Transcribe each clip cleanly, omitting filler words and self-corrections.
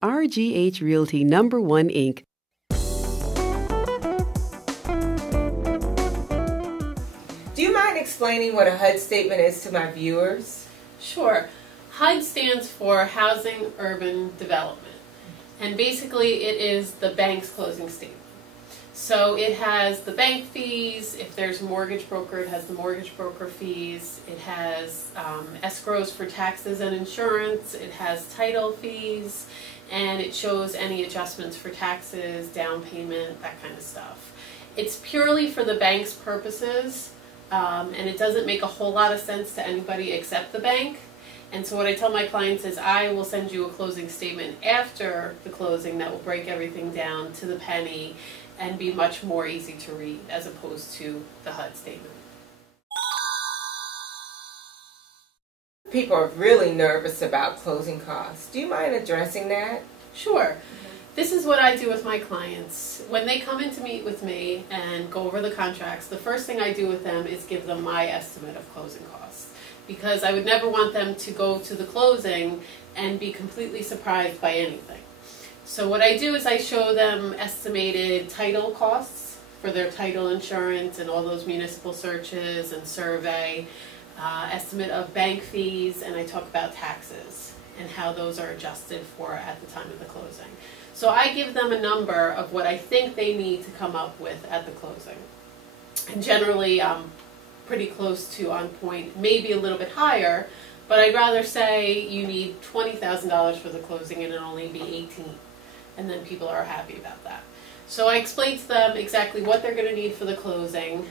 RGH Realty Number 1 Inc. Do you mind explaining what a HUD statement is to my viewers? Sure. HUD stands for Housing Urban Development, and basically it is the bank's closing statement. So it has the bank fees. If there's a mortgage broker, it has the mortgage broker fees. It has escrows for taxes and insurance. It has title fees, and it shows any adjustments for taxes, down payment, that kind of stuff. It's purely for the bank's purposes, and it doesn't make a whole lot of sense to anybody except the bank. And so what I tell my clients is I will send you a closing statement after the closing that will break everything down to the penny and be much more easy to read as opposed to the HUD statement. People are really nervous about closing costs. Do you mind addressing that? Sure. This is what I do with my clients. When they come in to meet with me and go over the contracts, the first thing I do with them is give them my estimate of closing costs, because I would never want them to go to the closing and be completely surprised by anything. So what I do is I show them estimated title costs for their title insurance and all those municipal searches and survey, estimate of bank fees, and I talk about taxes and how those are adjusted for at the time of the closing. So I give them a number of what I think they need to come up with at the closing. And generally I'm pretty close to on point, maybe a little bit higher, but I'd rather say you need $20,000 for the closing and it'll only be $18,000. And then people are happy about that. So I explain to them exactly what they're going to need for the closing,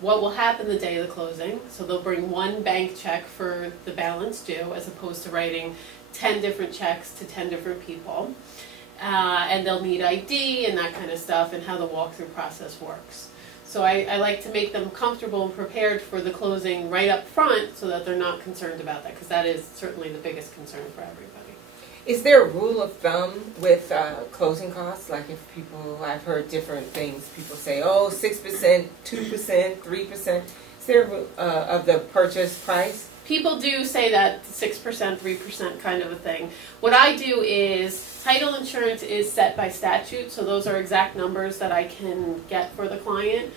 what will happen the day of the closing. So they'll bring one bank check for the balance due as opposed to writing 10 different checks to 10 different people. And they'll need ID and that kind of stuff and how the walkthrough process works. So I like to make them comfortable and prepared for the closing right up front so that they're not concerned about that, because that is certainly the biggest concern for everybody. Is there a rule of thumb with closing costs? Like if people, I've heard different things. People say, oh, 6%, 2%, 3%. Is there of the purchase price? People do say that 6%, 3% kind of a thing. What I do is title insurance is set by statute, so those are exact numbers that I can get for the client.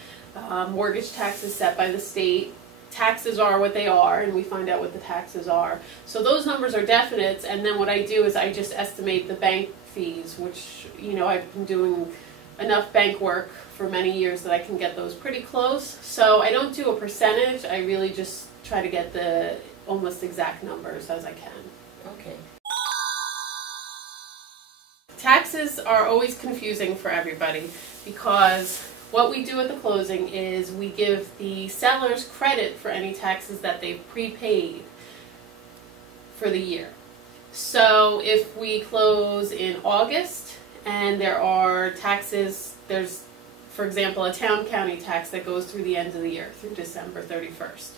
Mortgage tax is set by the state. Taxes are what they are, and we find out what the taxes are. So those numbers are definite, and then what I do is I just estimate the bank fees, which, you know, I've been doing enough bank work for many years that I can get those pretty close. So I don't do a percentage, I really just try to get the almost exact numbers as I can. Okay. Taxes are always confusing for everybody because what we do at the closing is we give the sellers credit for any taxes that they've prepaid for the year. So if we close in August and there are taxes, there's, for example, a town-county tax that goes through the end of the year, through December 31st.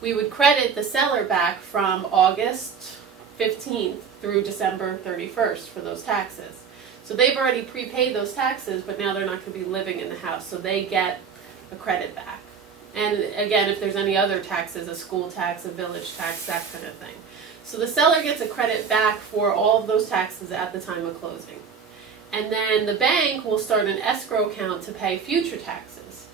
We would credit the seller back from August 15th through December 31st for those taxes. So they've already prepaid those taxes, but now they're not going to be living in the house, so they get a credit back. And again, if there's any other taxes, a school tax, a village tax, that kind of thing. So the seller gets a credit back for all of those taxes at the time of closing. And then the bank will start an escrow account to pay future taxes.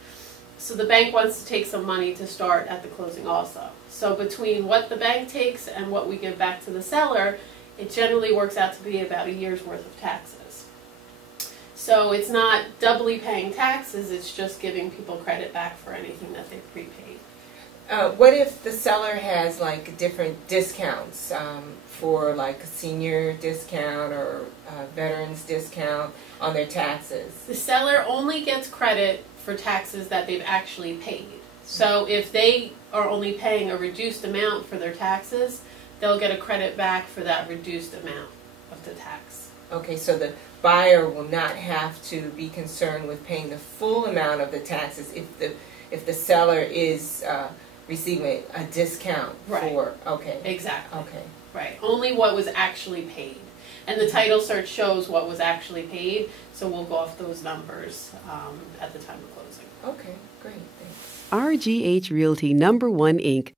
So the bank wants to take some money to start at the closing also. So between what the bank takes and what we give back to the seller, it generally works out to be about a year's worth of taxes. So it's not doubly paying taxes, it's just giving people credit back for anything that they've prepaid. What if the seller has like different discounts for like a senior discount or a veterans discount on their taxes? The seller only gets credit for taxes that they've actually paid. So if they are only paying a reduced amount for their taxes, they'll get a credit back for that reduced amount of the tax. Okay, so the buyer will not have to be concerned with paying the full amount of the taxes if the seller is receiving a discount for, okay. Exactly. Okay. Right. Only what was actually paid. And the title search shows what was actually paid, so we'll go off those numbers at the time of closing. Okay, great, thanks. RGH Realty Number 1 Inc.